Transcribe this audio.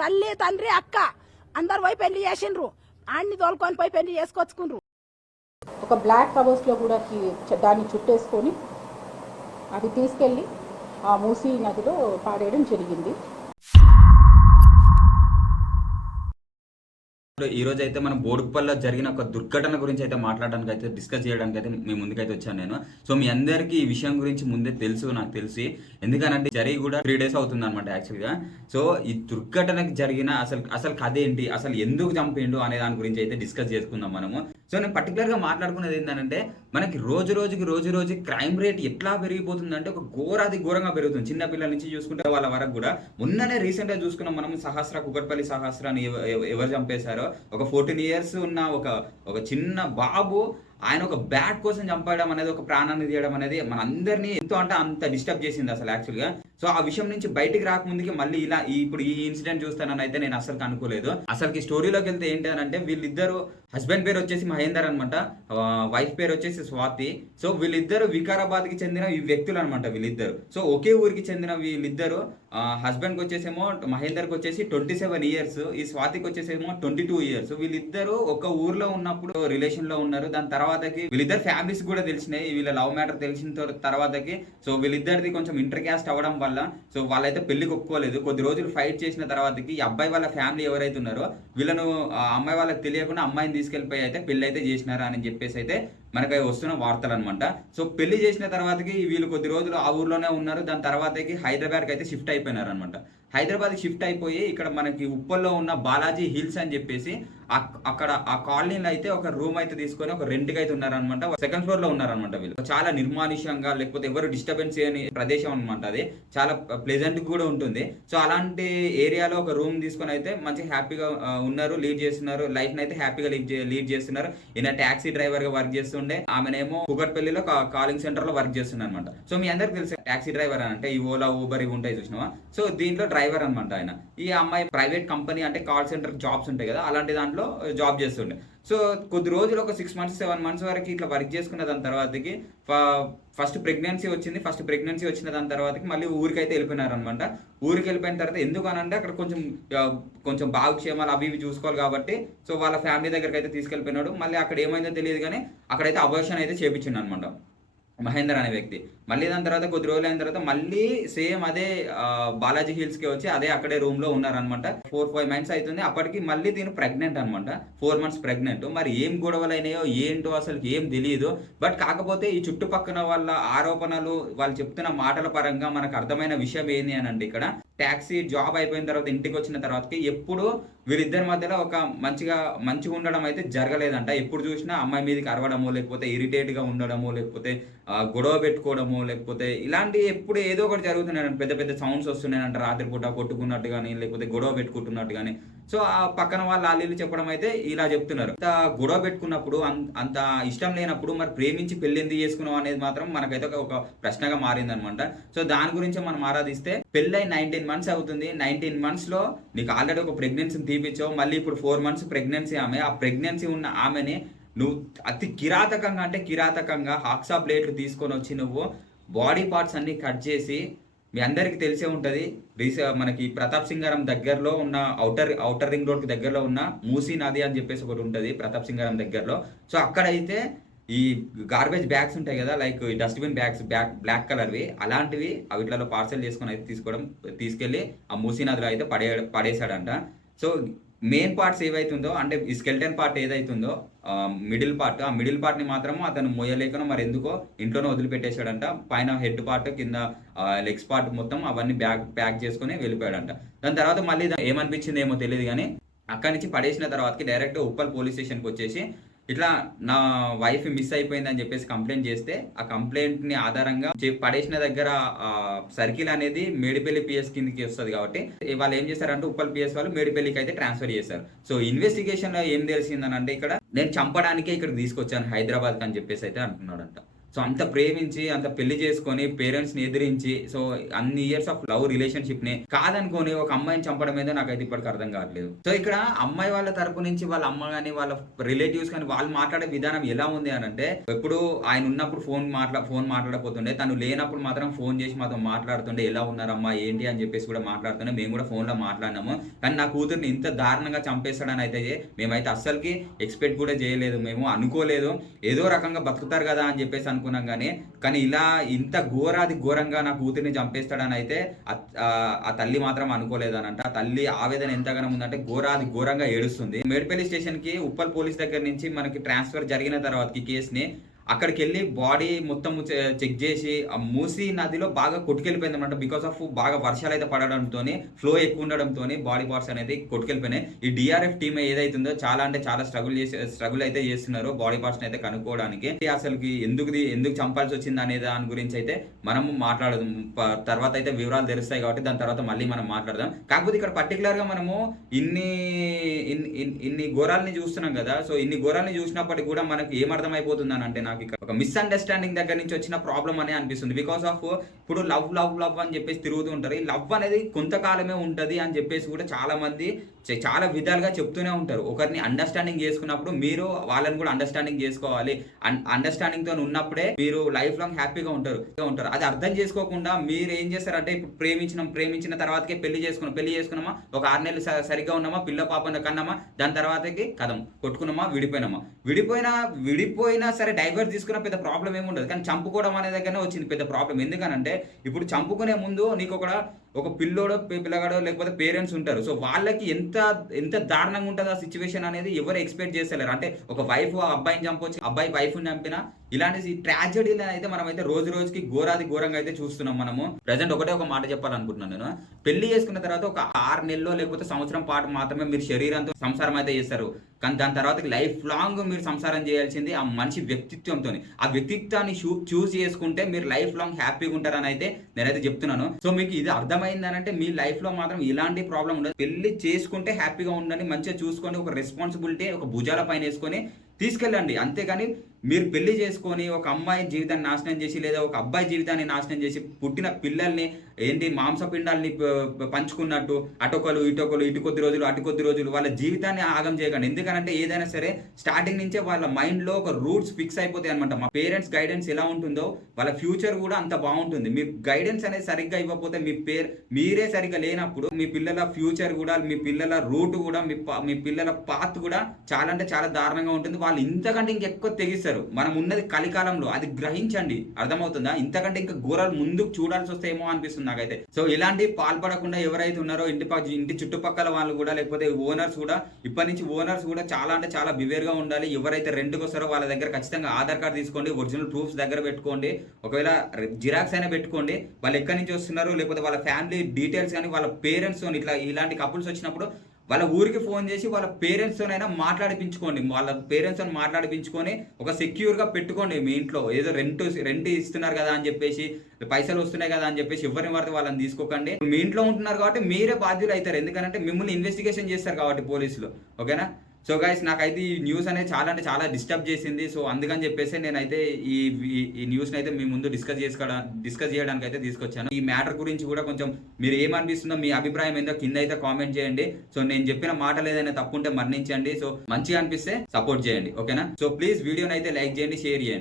తల్లి తండ్రి అక్క అందరు పోయి పెళ్లి చేసిండ్రు, ఆడిని తోలుకొని పోయి పెళ్లి చేసుకొచ్చుకుండ్రు. ఒక బ్లాక్ కవర్స్లో కూడా దాన్ని చుట్టేసుకొని అది తీసుకెళ్ళి ఆ మూసీ నదిలో పారేయడం జరిగింది. ఈ రోజు అయితే మనం బోడుప్పల్లో జరిగిన ఒక దుర్ఘటన గురించి అయితే మాట్లాడడానికి అయితే డిస్కస్ చేయడానికి అయితే మీ ముందుకైతే వచ్చాను నేను. సో మీ అందరికీ ఈ విషయం గురించి ముందే తెలుసు, నాకు తెలిసి, ఎందుకనంటే జరిగి కూడా 3 days అవుతుంది అనమాట యాక్చువల్గా. సో ఈ దుర్ఘటనకు జరిగిన అసలు కథ ఏంటి, అసలు ఎందుకు చంపిండు అనే దాని గురించి అయితే డిస్కస్ చేసుకుందాం మనము. సో నేను పర్టికులర్గా మాట్లాడుకునేది ఏంటంటే, మనకి రోజు రోజుకి క్రైమ్ రేట్ ఎట్లా పెరిగిపోతుందంటే ఒక ఘోరంగా పెరుగుతుంది. చిన్న పిల్లల నుంచి చూసుకుంటే వాళ్ళ వరకు కూడా. మొన్ననే రీసెంట్గా చూసుకున్నాం మనం, కుకట్పల్లి సహస్రాన్ని ఎవరు చంపేశారో. ఒక 14 years ఉన్న ఒక చిన్న బాబు, ఆయన ఒక బ్యాట్ కోసం చంపడం అనేది, ఒక ప్రాణాన్ని తీయడం అనేది మన అందరినీ ఎంతో అంటే అంత డిస్టర్బ్ చేసింది అసలు యాక్చువల్గా. సో ఆ విషయం నుంచి బయటికి రాకముందుకి మళ్ళీ ఇప్పుడు ఈ ఇన్సిడెంట్ చూస్తానని అయితే నేను అసలు అనుకోలేదు. అసలుకి స్టోరీలోకి వెళ్తే ఏంటి అని అంటే, వీళ్ళిద్దరు హస్బెండ్ పేరు వచ్చేసి మహేందర్ అనమాట, వైఫ్ పేరు వచ్చేసి స్వాతి. సో వీళ్ళిద్దరు వికారాబాద్కి చెందిన ఈ వ్యక్తులు అనమాట వీళ్ళిద్దరు. సో ఒకే ఊరికి చెందిన వీళ్ళిద్దరు. హస్బెండ్కి వచ్చేసేమో మహేందర్కి వచ్చేసి 27 years, ఈ స్వాతికి వచ్చేసేమో 22 years. వీళ్ళిద్దరు ఒక ఊర్లో ఉన్నప్పుడు రిలేషన్ లో ఉన్నారు. దాని తర్వాతకి వీళ్ళిద్దరు ఫ్యామిలీస్ కూడా తెలిసినాయి. వీళ్ళ లవ్ మ్యాటర్ తెలిసిన తర్వాతకి సో వీళ్ళిద్దరిది కొంచెం ఇంటర్ క్యాస్ట్ అవ్వడం వల్ల సో వాళ్ళైతే పెళ్లికి ఒప్పుకోలేదు. కొద్ది రోజులు ఫైట్ చేసిన తర్వాతకి ఈ అబ్బాయి వాళ్ళ ఫ్యామిలీ ఎవరైతే ఉన్నారో వీళ్ళను అమ్మాయి వాళ్ళకి తెలియకుండా అమ్మాయిని తీసుకెళ్లిపోయి అయితే పెళ్లి అయితే చేసినారా అని చెప్పేసి అయితే మనకి వస్తున్న వార్తలు అనమాట. సో పెళ్లి చేసిన తర్వాతకి వీళ్ళు కొద్ది రోజులు ఆ ఊర్లోనే ఉన్నారు. దాని తర్వాతకి హైదరాబాద్కి అయితే షిఫ్ట్ అయిపోయినారు అనమాట. హైదరాబాద్ షిఫ్ట్ అయిపోయి ఇక్కడ మనకి ఉప్పల్లో ఉన్న బాలాజీ హిల్స్ అని చెప్పేసి అక్కడ ఆ కాలనీలో అయితే ఒక రూమ్ అయితే తీసుకొని ఒక రెంట్కి అయితే ఉన్నారనమాట. 2nd floor లో ఉన్నారనమాట వీళ్ళు. చాలా నిర్మానుష్యంగా, లేకపోతే ఎవరు డిస్టర్బెన్స్ చేయని ప్రదేశం అనమాట. అది చాలా ప్లెజెంట్ కూడా ఉంటుంది. సో అలాంటి ఏరియాలో ఒక రూమ్ తీసుకొని అయితే మంచి హ్యాపీగా ఉన్నారు, లీడ్ చేస్తున్నారు, లైఫ్ ని అయితే హ్యాపీగా లీడ్ చేస్తున్నారు. ఈయన ట్యాక్సీ డ్రైవర్ గా వర్క్ చేస్తుండే, ఆమెనేమో కుకట్పల్లిలో కాలింగ్ సెంటర్ లో వర్క్ చేస్తున్నారు అనమాట. సో మీ అందరికి తెలుసు ట్యాక్సీ డ్రైవర్ అని అంటే ఈ ఓలా ఊబర్ ఇవి ఉంటాయి చూసినావా. సో దీంట్లో డ్రైవర్ అనమాట ఆయన. ఈ అమ్మాయి ప్రైవేట్ కంపెనీ అంటే కాల్ సెంటర్ జాబ్స్ ఉంటాయి కదా, అలాంటి దాంట్లో జాబ్ చేస్తుండే. సో కొద్ది రోజులు ఒక 6 months 7 months వరకు ఇట్లా వర్క్ చేసుకున్న దాని తర్వాతకి ఫస్ట్ ప్రెగ్నెన్సీ వచ్చిన దాని తర్వాతకి మళ్ళీ ఊరికైతే వెళ్ళిపోయినారు అనమాట. ఊరికి వెళ్ళిపోయిన తర్వాత ఎందుకు అనంటే అక్కడ కొంచెం భాగక్షేమాలు అవి ఇవి చూసుకోవాలి కాబట్టి సో వాళ్ళ ఫ్యామిలీ దగ్గరికి అయితే తీసుకెళ్ళిపోయినాడు. మళ్ళీ అక్కడ ఏమైందో తెలియదు కానీ అక్కడైతే అబార్షన్ అయితే చేపించిండు అనమాట మహేందర్ అనే వ్యక్తి. మళ్ళీ దాని తర్వాత కొద్ది రోజులు అయిన తర్వాత మళ్ళీ సేమ్ అదే బాలాజీ హిల్స్కి వచ్చి అక్కడే రూమ్ లో ఉన్నారనమాట. 4-5 months అవుతుంది. అప్పటికి మళ్ళీ దీని ప్రెగ్నెంట్ అనమాట, 4 months ప్రెగ్నెంట్. మరి ఏం గొడవలు అయినాయో ఏంటో అసలు ఏం తెలియదు. బట్ కాకపోతే ఈ చుట్టుపక్కల వాళ్ళ ఆరోపణలు, వాళ్ళు చెప్తున్న మాటల పరంగా మనకు అర్థమైన విషయం ఏంది అని అంటే, ఇక్కడ ట్యాక్సీ జాబ్ అయిపోయిన తర్వాత ఇంటికి వచ్చిన తర్వాతకి ఎప్పుడు వీళ్ళిద్దరి మధ్యలో ఒక మంచిగా ఉండడం అయితే జరగలేదంట. ఎప్పుడు చూసినా అమ్మాయి మీదకి అరవడమో, లేకపోతే ఇరిటేట్ గా ఉండడమో, లేకపోతే గొడవ పెట్టుకోవడము, లేకపోతే ఇలాంటి ఎప్పుడు ఏదో ఒకటి జరుగుతున్నాయంట. పెద్ద సౌండ్స్ వస్తున్నాయంట, రాత్రిపూట కొట్టుకున్నట్టు కానీ, లేకపోతే గొడవ పెట్టుకుంటున్నట్టు కానీ. సో ఆ పక్కన వాళ్ళ ఆలీలు చెప్పడం అయితే ఇలా చెప్తున్నారు. అంత గొడవ పెట్టుకున్నప్పుడు, అంత ఇష్టం లేనప్పుడు మరి ప్రేమించి పెళ్లి ఎందుకు చేసుకున్నాం అనేది మాత్రం మనకైతే ఒక ప్రశ్నగా మారింది అనమాట. సో దాని గురించి మనం ఆరాధిస్తే, పెళ్ళై 19 months అవుతుంది. 19 months లో నీకు ఆల్రెడీ ఒక ప్రెగ్నెన్సీని తీపిచ్చావు, మళ్ళీ ఇప్పుడు 4 months ప్రెగ్నెన్సీ ఆ ప్రెగ్నెన్సీ ఉన్న ఆమెని నువ్వు అతి కిరాతకంగా హాక్సా ప్లేట్లు తీసుకొని వచ్చి నువ్వు బాడీ పార్ట్స్ అన్ని కట్ చేసి, మీ అందరికి తెలిసే ఉంటుంది, మనకి ప్రతాప్ సింగారం దగ్గరలో ఉన్న ఔటర్ రింగ్ రోడ్కి దగ్గరలో ఉన్న మూసీ నది అని చెప్పేసి ఒకటి ఉంటుంది ప్రతాప్ సింగారం దగ్గరలో. సో అక్కడైతే ఈ గార్బేజ్ బ్యాగ్స్ ఉంటాయి కదా, లైక్ డస్ట్బిన్ బ్యాగ్స్, బ్లాక్ కలర్వి, అలాంటివి వీటిలో పార్సల్ చేసుకొని అయితే తీసుకెళ్ళి ఆ మూసీ నదిలో అయితే పడేశాడంట. సో మెయిన్ పార్ట్స్ ఏవైతుందో, అంటే ఈ స్కెల్టన్ పార్ట్ ఏదైతుందో మిడిల్ పార్ట్ని మాత్రము అతను మోయలేకనో మరి ఎందుకో ఇంట్లోనే వదిలిపెట్టేశాడంట. పైన హెడ్ పార్ట్, కింద లెగ్స్ పార్ట్ మొత్తం అవన్నీ ప్యాక్ చేసుకుని వెళ్ళిపోయాడంట. దాని తర్వాత మళ్ళీ ఏమనిపించింది ఏమో తెలియదు కానీ అక్కడి నుంచి పడేసిన తర్వాతకి డైరెక్ట్ ఉప్పల్ పోలీస్ స్టేషన్కి వచ్చేసి ఇట్లా నా వైఫ్ మిస్ అయిపోయిందని చెప్పేసి కంప్లైంట్ చేస్తే, ఆ కంప్లైంట్ ని ఆధారంగా పడేసిన దగ్గర సర్కిల్ అనేది మేడిపల్లి పిఎస్ కిందకి వస్తుంది కాబట్టి వాళ్ళు ఏం చేశారంటే ఉప్పల్ పిఎస్ వాళ్ళు మేడిపల్లికి అయితే ట్రాన్స్ఫర్ చేశారు. సో ఇన్వెస్టిగేషన్ లో ఏం తెలిసిందని అంటే, ఇక్కడ నేను చంపడానికే ఇక్కడ తీసుకొచ్చాను హైదరాబాద్ అని చెప్పేసి అయితే అంటున్నాడంట. సో అంత ప్రేమించి అంత పెళ్లి చేసుకొని పేరెంట్స్ ని ఎదిరించి సో అన్ని ఇయర్స్ ఆఫ్ లవ్ రిలేషన్షిప్ ని కాదనుకొని ఒక అమ్మాయిని చంపడం ఏదో నాకైతే ఇప్పటికి అర్థం కావట్లేదు. సో ఇక్కడ అమ్మాయి వాళ్ళ తరపు నుంచి వాళ్ళ అమ్మ కానీ వాళ్ళ రిలేటివ్స్ కానీ వాళ్ళు మాట్లాడే విధానం ఎలా ఉంది అని అంటే, ఎప్పుడు ఆయన ఉన్నప్పుడు ఫోన్ మాట్లాడపోతుండే, తను లేనప్పుడు మాత్రం ఫోన్ చేసి మాతో మాట్లాడుతుండే, ఎలా ఉన్నారమ్మా ఏంటి అని చెప్పేసి కూడా మాట్లాడుతుండే. మేము కూడా ఫోన్ లో మాట్లాడినాము. కానీ నా కూతుర్ని ఇంత దారుణంగా చంపేస్తాడని అయితే మేమైతే అస్సలకి ఎక్స్పెక్ట్ కూడా చేయలేదు, మేము అనుకోలేదు. ఏదో రకంగా బతుకుతారు కదా అని చెప్పేసి అనుకున్నాం. కానీ ఇలా ఇంత ఘోరంగా నా కూతుర్ని చంపేస్తాడని అయితే ఆ తల్లి మాత్రం అనుకోలేదనంట. ఆ తల్లి ఆవేదన ఎంతగానో ఉందంటే ఘోరంగా ఏడుస్తుంది. మేడ్పల్లి స్టేషన్ కి ఉప్పల్ పోలీస్ దగ్గర నుంచి మనకి ట్రాన్స్ఫర్ జరిగిన తర్వాత కేసుని అక్కడికి వెళ్ళి బాడీ మొత్తం చెక్ చేసి ఆ మూసీ నదిలో బాగా కొట్టుకెళ్ళిపోయింది అనమాట. బికాస్ ఆఫ్ బాగా వర్షాలు అయితే పడడంతో, ఫ్లో ఎక్కువ ఉండడంతో బాడీ పార్ట్స్ అనేది కొట్టుకెళ్ళిపోయినాయి. ఈ డిఆర్ఎఫ్ టీమ్ ఏదైతుందో చాలా అంటే చాలా స్ట్రగుల్ అయితే చేస్తున్నారు బాడీ పార్ట్స్ అయితే కనుక్కోవడానికి. అసలుకి ఎందుకు చంపాల్సి వచ్చింది అనే దాని గురించి అయితే మనం మాట్లాడదాం. తర్వాత అయితే వివరాలు తెలుస్తాయి కాబట్టి దాని తర్వాత మళ్ళీ మనం మాట్లాడదాం. కాకపోతే ఇక్కడ పర్టికులర్ గా మనము ఇన్ని ఘోరాలని చూస్తున్నాం కదా. సో ఇన్ని ఘోరాలని చూసినప్పటికీ కూడా మనకి ఏమర్థమైపోతుంది అని అంటే, నాకు ఒక మిస్అండర్స్టాండింగ్ దగ్గర నుంచి వచ్చిన ప్రాబ్లం అనే అనిపిస్తుంది. బికాస్ ఆఫ్ ఇప్పుడు లవ్ అని చెప్పేసి తిరుగుతూ ఉంటారు. ఈ లవ్ అనేది కొంతకాలమే ఉంటది అని చెప్పేసి కూడా చాలా మంది చాలా విధాలుగా చెప్తూనే ఉంటారు. ఒకరిని అండర్స్టాండింగ్ చేసుకున్నప్పుడు మీరు వాళ్ళని కూడా అండర్స్టాండింగ్ చేసుకోవాలి. అండర్స్టాండింగ్ తో ఉన్నప్పుడే మీరు లైఫ్ లాంగ్ హ్యాపీగా ఉంటారు. అది అర్థం చేసుకోకుండా మీరు ఏం చేస్తారంటే, ఇప్పుడు ప్రేమించిన తర్వాతకే పెళ్లి చేసుకున్నామా, ఒక 6 నెలలు సరిగ్గా ఉన్నామా, పిల్ల పాపను కన్నామా, దాని తర్వాతకి కథం కొట్టుకున్నామా, విడిపోయినా సరే డైవర్స్ తీసుకున్న పెద్ద ప్రాబ్లం ఏమి ఉండదు. కానీ చంపుకోవడం అనే దగ్గరనే వచ్చింది పెద్ద ప్రాబ్లం. ఎందుకనంటే ఇప్పుడు చంపుకునే ముందు నీకు ఒక పిల్లగాడో లేకపోతే పేరెంట్స్ ఉంటారు. సో వాళ్ళకి ఎంత దారుణంగా ఉంటుంది ఆ సిచ్యువేషన్ అనేది ఎవరు ఎక్స్పెక్ట్ చేస్తలేరు. అంటే ఒక వైఫ్ అబ్బాయిని చంపొచ్చు, అబ్బాయి వైఫ్ని చంపినా ఇలాంటి ట్రాజడీలు అయితే మనం అయితే రోజుకి ఘోరంగా అయితే చూస్తున్నాం. మనము ప్రజెంట్ ఒక మాట చెప్పాలనుకుంటున్నాను నేను. పెళ్లి చేసుకున్న తర్వాత ఒక 6 నెలలో లేకపోతే సంవత్సరం పాటు మాత్రమే మీరు శరీరంతో సంసారం అయితే చేస్తారు. కానీ దాని తర్వాత లైఫ్ లాంగ్ మీరు సంసారం చేయాల్సింది ఆ మనిషి వ్యక్తిత్వంతో. ఆ వ్యక్తిత్వాన్ని చూస్ చేసుకుంటే మీరు లైఫ్ లాంగ్ హ్యాపీగా ఉంటారని అయితే నేనైతే చెప్తున్నాను. సో మీకు ఇది అర్థమైందనంటే మీ లైఫ్ లో మాత్రం ఇలాంటి ప్రాబ్లం ఉండదు. పెళ్లి చేసుకుంటే హ్యాపీగా ఉండండి, మంచిగా చూసుకొని ఒక రెస్పాన్సిబిలిటీ ఒక భుజాల పైన వేసుకొని తీసుకెళ్ళండి. అంతేగాని మీరు పెళ్లి చేసుకొని ఒక అమ్మాయి జీవితాన్ని నాశనం చేసి లేదా ఒక అబ్బాయి జీవితాన్ని నాశనం చేసి పుట్టిన పిల్లల్ని మాంసపిండాలని పంచుకున్నట్టు అటొకలు ఇటు కొద్ది రోజులు అటు కొద్ది రోజులు వాళ్ళ జీవితాన్ని ఆగం చేయకండి. ఎందుకంటే ఏదైనా సరే స్టార్టింగ్ నుంచే వాళ్ళ మైండ్ లో ఒక రూట్స్ ఫిక్స్ అయిపోతాయి అనమాట. మా పేరెంట్స్ గైడెన్స్ ఎలా ఉంటుందో వాళ్ళ ఫ్యూచర్ కూడా అంత బాగుంటుంది. మీరు గైడెన్స్ అనేది సరిగ్గా ఇవ్వకపోతే మీరే సరిగ్గా లేనప్పుడు మీ పిల్లల ఫ్యూచర్ కూడా, మీ పిల్లల రూట్ కూడా, మీ పిల్లల పాత్ కూడా చాలా అంటే చాలా దారుణంగా ఉంటుంది. వాళ్ళు ఇంతకంటే ఇంకెక్కువ తెగిస్తారు. మనం ఉన్నది కలికాలంలో, అది గ్రహించండి. అర్థమవుతుందా? ఇంతకంటే ఇంకా ఘోరాలు ముందుకు చూడాల్సి వస్తాయేమో అనిపిస్తుంది నాకైతే. సో ఇలాంటి పాల్పడకుండా ఎవరైతే ఉన్నారో ఇంటి చుట్టుపక్కల వాళ్ళు కూడా లేకపోతే ఓనర్స్ కూడా, ఇప్పటి నుంచి ఓనర్స్ కూడా చాలా అంటే చాలా బివేర్ గా ఉండాలి. ఎవరైతే రెంట్కి వస్తారో వాళ్ళ దగ్గర ఖచ్చితంగా ఆధార్ కార్డు తీసుకోండి, ఒరిజినల్ ప్రూఫ్స్ దగ్గర పెట్టుకోండి, ఒకవేళ జిరాక్స్ అయినా పెట్టుకోండి. వాళ్ళు ఎక్కడి నుంచి వస్తున్నారు లేకపోతే వాళ్ళ ఫ్యామిలీ డీటెయిల్స్ కానీ వాళ్ళ పేరెంట్స్ ఇలాంటి కపుల్స్ వచ్చినప్పుడు వాళ్ళ ఊరికి ఫోన్ చేసి వాళ్ళ పేరెంట్స్తోనైనా మాట్లాడిపించుకొని ఒక సెక్యూర్గా పెట్టుకోండి. మీ ఇంట్లో ఏదో రెంట్ ఇస్తున్నారు కదా అని చెప్పేసి, పైసలు వస్తున్నాయి కదా అని చెప్పేసి ఎవరిని పడితే వాళ్ళని తీసుకోకండి. మీ ఇంట్లో ఉంటున్నారు కాబట్టి మీరే బాధ్యులు అవుతారు. ఎందుకంటే మిమ్మల్ని ఇన్వెస్టిగేషన్ చేస్తారు కాబట్టి పోలీసులు. ఓకేనా? సో గైస్, నాకైతే ఈ న్యూస్ అనేది చాలా అంటే చాలా డిస్టర్బ్ చేసింది. సో అందుకని చెప్పేసి నేనైతే ఈ న్యూస్ని అయితే మీ ముందు డిస్కస్ చేయడానికి అయితే తీసుకొచ్చాను. ఈ మ్యాటర్ గురించి కూడా కొంచెం మీరు ఏమనిపిస్తుందో, మీ అభిప్రాయం ఏందో కింద అయితే కామెంట్ చేయండి. సో నేను చెప్పిన మాటలు ఏదైనా తప్పుంటే మన్నించండి. సో మంచిగా అనిపిస్తే సపోర్ట్ చేయండి. ఓకేనా? సో ప్లీజ్ వీడియోని అయితే లైక్ చేయండి, షేర్ చేయండి.